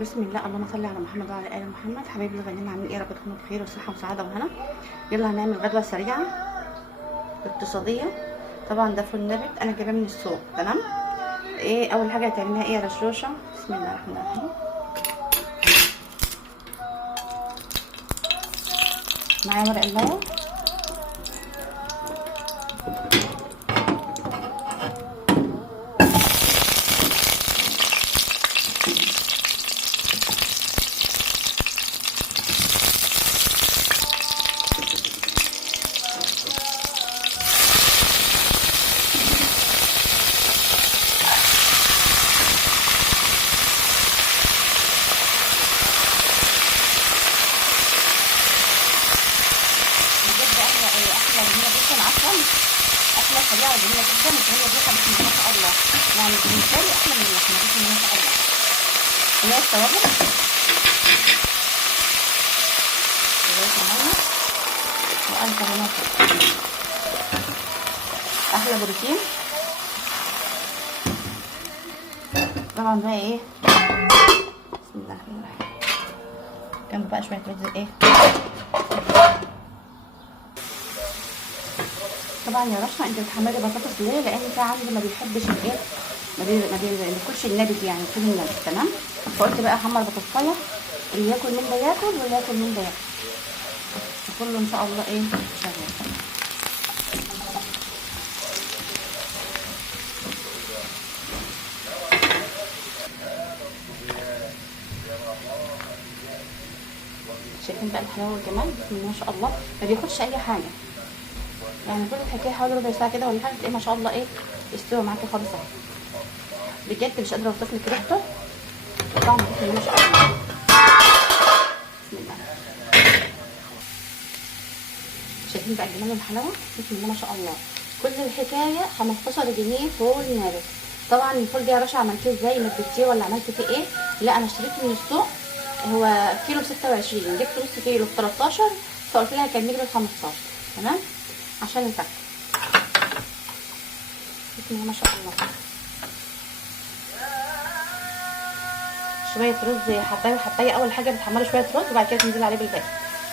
بسم الله، اللهم صل على محمد وعلى ال محمد. حبايبي الغاليين، عاملين ايه؟ يا رب تكونوا بخير وصحه وسعاده وهنا. يلا هنعمل غدوه سريعه اقتصاديه. طبعا ده فول نابت انا جايباه من السوق. تمام. ايه اول حاجه هتعملها؟ ايه يا رشوشه؟ بسم الله الرحمن الرحيم. معايا ورق اللورا، بجد احلى جميله جدا عفوا. اكله سريعه وجميله جدا وهي الريحه بسم الله ما شاء الله. يعني بالنسبه لي احلى من اللحمه بسم الله ما شاء الله. هي التوابل شويه الميه وألف هنا احلى بروتين. طبعا بقى ايه، بسم الله الرحمن الرحيم. جنب بقى شويه رز ايه. طبعا يا رشا انت بتحمري بطاطس ليه؟ لان في عندي ما بيحبش الايه، ما بياكلش النابت، يعني طول النابت. تمام. فقلت بقى احمر بطاطسايه، اللي ياكل من ده ياكل واللي ياكل من ده ياكل، كله ان شاء الله ايه شغال. شايفين بقى الحلاوه والجمال بسم الله ما شاء الله. ما بياخدش اي حاجه، يعني كل الحكايه حوالي ربع ساعه كده ولا حاجه تلاقيه ما شاء الله ايه يستوي معاكي خالص اهو. بجد مش قادره اوصف لك ريحته وطعمه بسم الله ما شاء الله. بسم الله. شايفين بقى الجمال والحلاوه بسم الله ما شاء الله. كل الحكايه 15 جنيه فول نابت. طبعا الفول ده يا باشا عملتيه ازاي؟ نبتيه ولا عملت فيه ايه؟ لا انا اشتريته من السوق، هو كيلو 26، جبت نص كيلو ب 13، فقلت لها كملي ب 15. تمام عشان يفك. بسم الله ما شاء الله. شويه رز حبايه وحبايه. اول حاجه بتحمري شويه رز وبعد كده تنزلي عليه بالباقي.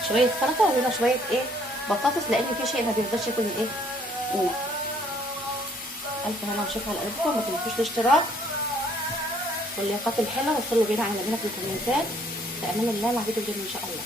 شويه سلطه وهنا شويه ايه بطاطس، لان في شيء ما بيرضاش ياكل الايه الناس. الف هنا وشفا على قلبكم. ما تنسوش الاشتراك واللياقات الحلوه. وصلوا بينا على نبينا في الكومنتات. في امان الله مع فيديو جديد ان شاء الله.